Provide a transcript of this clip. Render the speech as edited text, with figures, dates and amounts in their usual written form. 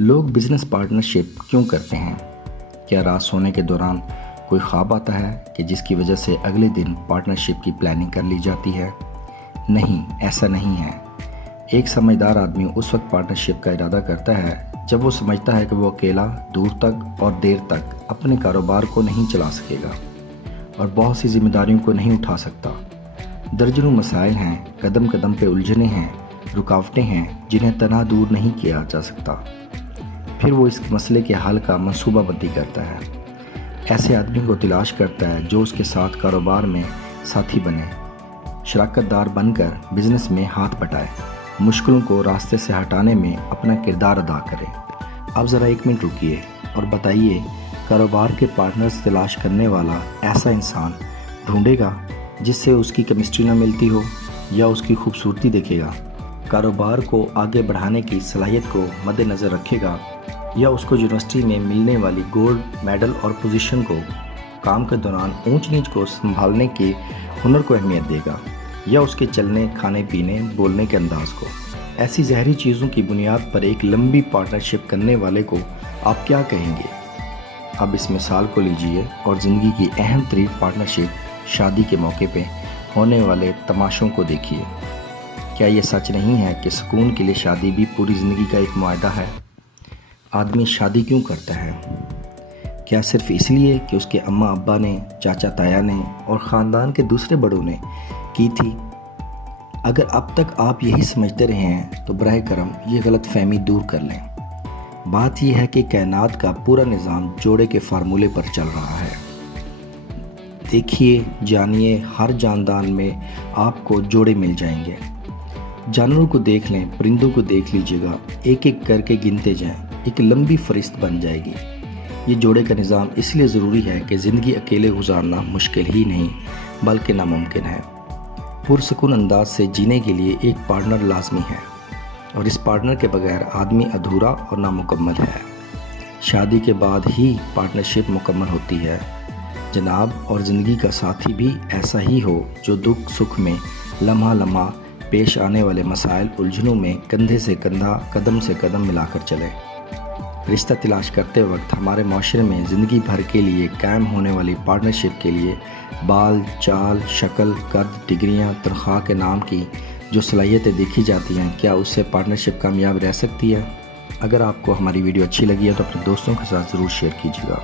لوگ business partnership کیوں کرتے ہیں؟ کیا رات سونے کے دوران کوئی خواب آتا ہے کہ جس کی وجہ سے اگلے دن پارٹنرشپ کی پلاننگ کر لی جاتی ہے؟ نہیں، ایسا نہیں ہے۔ ایک سمجھدار آدمی اس وقت پارٹنرشپ کا ارادہ کرتا ہے جب وہ سمجھتا ہے کہ وہ اکیلا دور تک اور دیر تک اپنے کاروبار کو نہیں چلا سکے گا اور بہت سی ذمہ داریوں کو نہیں اٹھا سکتا۔ درجنوں مسائل ہیں، قدم قدم پہ الجھنیں ہیں، رکاوٹیں ہیں جنہیں تنہا دور نہیں کیا جا سکتا۔ پھر وہ اس مسئلے کے حل کا منصوبہ بندی کرتا ہے، ایسے آدمی کو تلاش کرتا ہے جو اس کے ساتھ کاروبار میں ساتھی بنے، شراکت دار بن کر بزنس میں ہاتھ بٹائے، مشکلوں کو راستے سے ہٹانے میں اپنا کردار ادا کرے۔ اب ذرا ایک منٹ رکیے اور بتائیے، کاروبار کے پارٹنرز تلاش کرنے والا ایسا انسان ڈھونڈے گا جس سے اس کی کیمسٹری نہ ملتی ہو، یا اس کی خوبصورتی دیکھے گا، کاروبار کو آگے بڑھانے کی صلاحیت کو مد نظر رکھے گا، یا اس کو یونیورسٹی میں ملنے والی گولڈ میڈل اور پوزیشن کو، کام کے دوران اونچ نیچ کو سنبھالنے کے ہنر کو اہمیت دے گا، یا اس کے چلنے، کھانے پینے، بولنے کے انداز کو؟ ایسی زہری چیزوں کی بنیاد پر ایک لمبی پارٹنرشپ کرنے والے کو آپ کیا کہیں گے؟ اب اس مثال کو لیجئے اور زندگی کی اہم ترین پارٹنرشپ شادی کے موقع پہ ہونے والے تماشوں کو دیکھیے۔ کیا یہ سچ نہیں ہے کہ سکون کے لیے شادی بھی پوری زندگی کا ایک معاہدہ ہے؟ آدمی شادی کیوں کرتا ہے؟ کیا صرف اس لیے کہ اس کے اماں ابا نے، چاچا تایا نے اور خاندان کے دوسرے بڑوں نے کی تھی؟ اگر اب تک آپ یہی سمجھتے رہے ہیں تو براہ کرم یہ غلط فہمی دور کر لیں۔ بات یہ ہے کہ کائنات کا پورا نظام جوڑے کے فارمولے پر چل رہا ہے۔ دیکھیے، جانیے، ہر جاندان میں آپ کو جوڑے مل جائیں گے۔ جانوروں کو دیکھ لیں، پرندوں کو دیکھ لیجئے گا، ایک ایک کر کے گنتے جائیں، ایک لمبی فہرست بن جائے گی۔ یہ جوڑے کا نظام اس لیے ضروری ہے کہ زندگی اکیلے گزارنا مشکل ہی نہیں بلکہ ناممکن ہے۔ پرسکون انداز سے جینے کے لیے ایک پارٹنر لازمی ہے، اور اس پارٹنر کے بغیر آدمی ادھورا اور نامکمل ہے۔ شادی کے بعد ہی پارٹنرشپ مکمل ہوتی ہے جناب، اور زندگی کا ساتھی بھی ایسا ہی ہو جو دکھ سکھ میں لمحہ لمحہ پیش آنے والے مسائل الجھنوں میں کندھے سے کندھا، قدم سے قدم ملا کر چلے۔ رشتہ تلاش کرتے وقت ہمارے معاشرے میں زندگی بھر کے لیے قائم ہونے والی پارٹنرشپ کے لیے بال، چال، شکل، قد، ڈگریاں، تنخواہ کے نام کی جو صلاحیتیں دیکھی جاتی ہیں، کیا اس سے پارٹنرشپ کامیاب رہ سکتی ہے؟ اگر آپ کو ہماری ویڈیو اچھی لگی ہے تو اپنے دوستوں کے ساتھ ضرور شیئر کیجیے گا۔